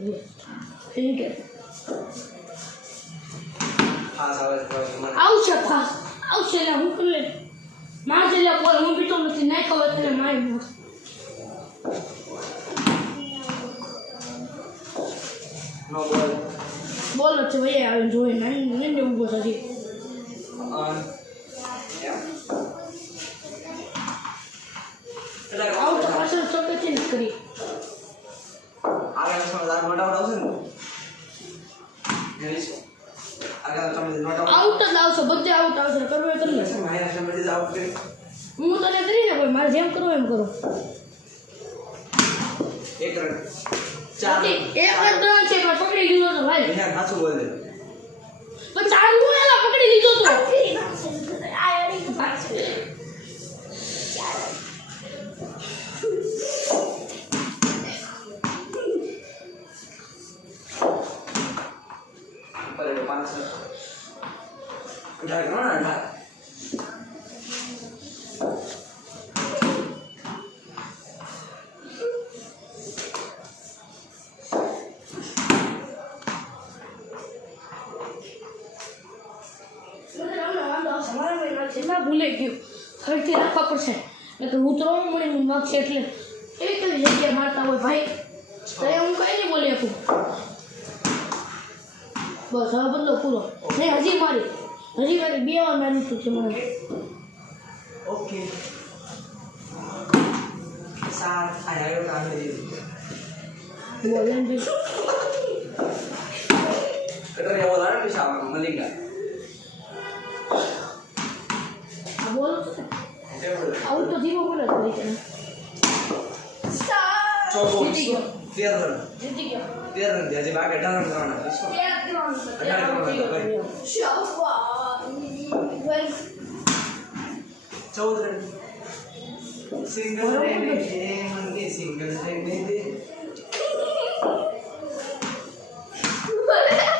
ठीक है फास આવે છે આવશે ફાસ આવશે લે હું કરી લે માર જલે બોલ હું બીતો નથી નહીં ખબર તને મારી નાખ નો બોલ બોલ છે ભાઈ આવે જોઈ નહીં ને ઉભો થતી ઓન આઉટ પાછળ ચોકે છે ને કરી આગળ સમજાર નોટ આઉટ આવશે ને જરીશ આગળ તમે નોટ આઉટ જ આવશે બધે આઉટ આવશે કરવે કરી લે મારા સમજી આઉટ કરી હું તને કરી ને કોઈ મારે જેમ કરવું એમ કરો એક રન ચાર એક જ રન છે પણ પકડી લીધો તો ભાઈ અહીંયા ખાસું બોલ દે પણ ચાર હું એલા પકડી લીધો તો આ એડી તો પાસ पर 5 उठा करो ना उठा ભૂલે ગયું ખર્ચી રાખવા પડશે એટલે હું તો મને માગશે એટલે એવી કઈ જગ્યાએ મારતા હોય ભાઈ તો હું કઈ નહીં બોલી શકું બસ હવે બદલો પૂરો નહીં હજી મારી બે વાર મારી છે મને ओके साथ आया काम दे બોલે ને कटर ये बोला ना पिछा मलिंगा બોલો આવું તો ધીમો બોલે તો છે चौको જીતી ગયો 13 रन જીતી गया 13 रन दिया जी बाकी 18 रन कराना चौदह रन सिंगल रहने दे मंगे सिंगल रहने दे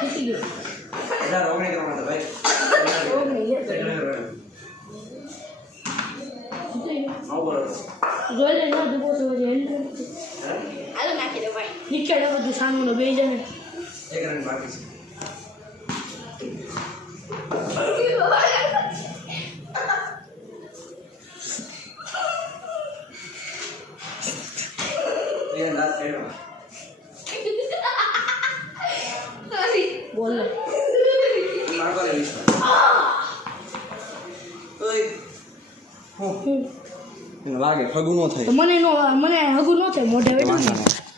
જીતી ગયો इधर रोने करना था भाई જીતી ગયો नो बोलो જોઈ લે ના દુબો તો જેલ हैं હાલો નાખી દે ભાઈ નીચે બધું સામનો બે જણે एक रन बाकी है ये लास्ट खेलो બોલ मार को ले लीजिए ओए हो વાગે ખગું નો થાય મને હગું ન થાય મોઢે બેઠું